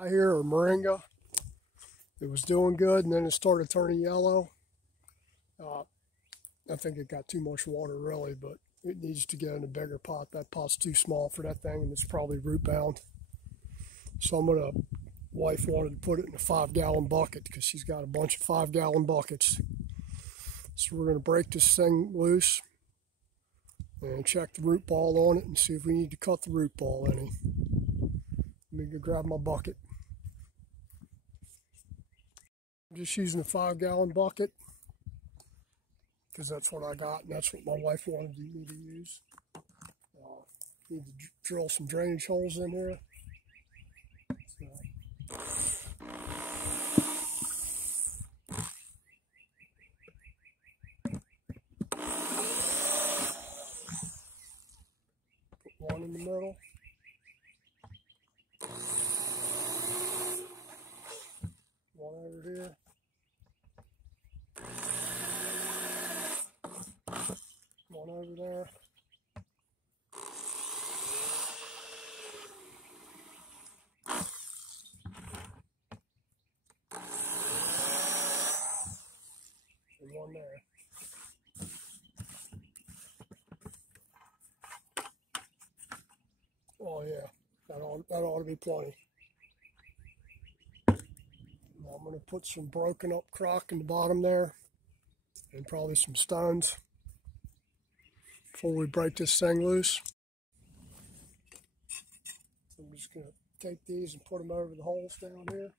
I hear a Moringa. It was doing good, and then it started turning yellow. I think it got too much water, really, but it needs to get in a bigger pot. That pot's too small for that thing, and it's probably root bound. So wife wanted to put it in a 5-gallon bucket because she's got a bunch of 5-gallon buckets. So we're going to break this thing loose and check the root ball on it and see if we need to cut the root ball any. Let me go grab my bucket. I'm just using a 5-gallon bucket because that's what I got, and that's what my wife wanted me to use. Need to drill some drainage holes in here. Put one in the middle. One over here. One over there. And one there. Oh yeah, that ought to be plenty. Now I'm going to put some broken up crock in the bottom there, and probably some stones before we break this thing loose. So I'm just going to take these and put them over the holes down here.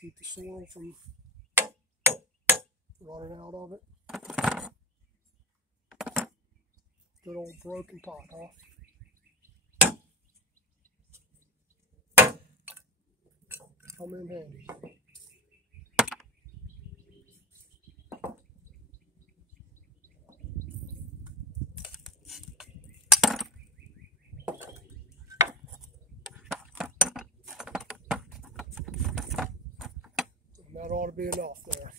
Keep the soil from running out of it. Good old broken pot, huh? Come in handy. That ought to be enough there.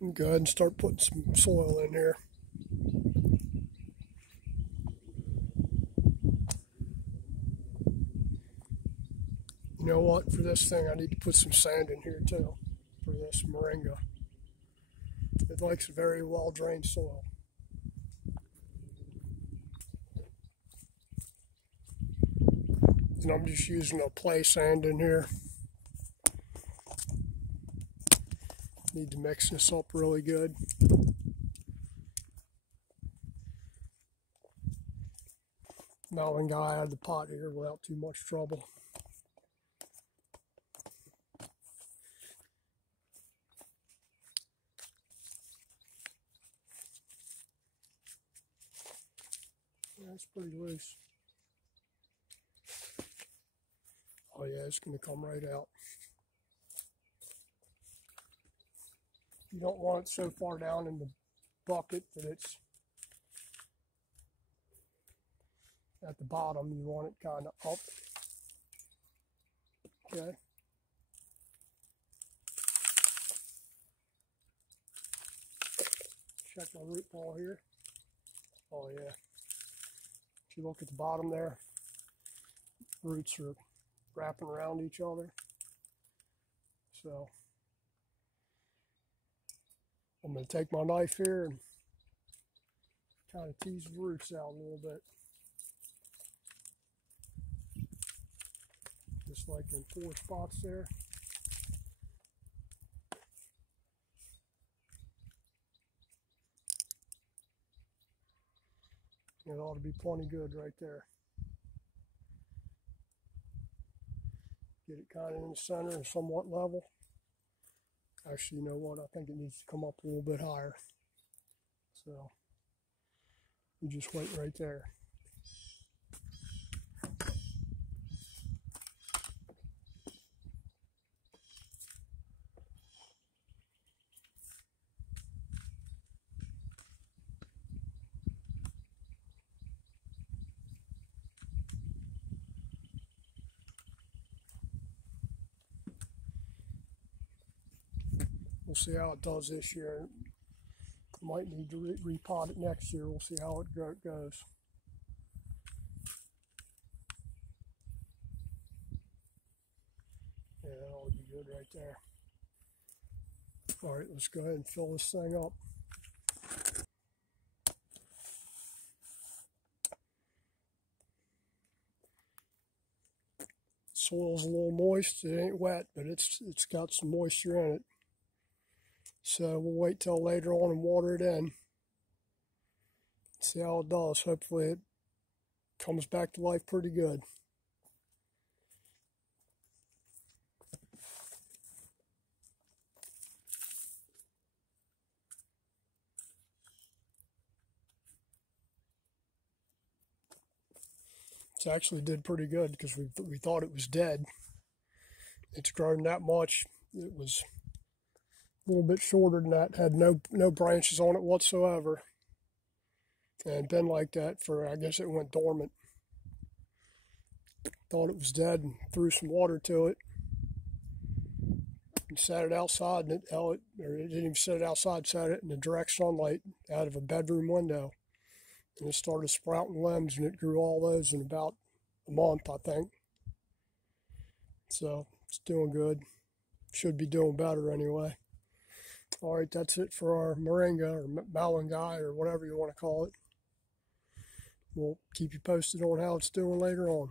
And go ahead and start putting some soil in here. You know what? For this thing, I need to put some sand in here too, for this Moringa. It likes a very well-drained soil. And I'm just using a play sand in here. Need to mix this up really good. Malungay out of the pot here without too much trouble. That's pretty loose. Oh yeah, it's going to come right out. You don't want it so far down in the bucket that it's at the bottom. You want it kind of up. Okay. Check my root ball here. Oh yeah. If you look at the bottom there, roots are wrapping around each other. So I'm going to take my knife here and kind of tease the roots out a little bit. Just like in 4 spots there. It ought to be plenty good right there. Get it kind of in the center and somewhat level. Actually, you know what? I think it needs to come up a little bit higher. So, you just wait right there. see how it does this year. Might need to repot it next year. We'll see how it goes. Yeah, that ought to be good right there. All right, let's go ahead and fill this thing up. Soil's a little moist. It ain't wet, but it's got some moisture in it. So we'll wait till later on and water it in. See how it does. Hopefully it comes back to life pretty good. It actually did pretty good because we thought it was dead. It's grown that much. It was a little bit shorter than that. Had no branches on it whatsoever, and been like that for, I guess it went dormant. Thought it was dead and threw some water to it and sat it outside, and it didn't even sit it outside. Sat it in the direct sunlight out of a bedroom window. And it started sprouting limbs, and it grew all those in about a month, I think. So it's doing good. Should be doing better anyway. All right, that's it for our Moringa or Malungay or whatever you want to call it. We'll keep you posted on how it's doing later on.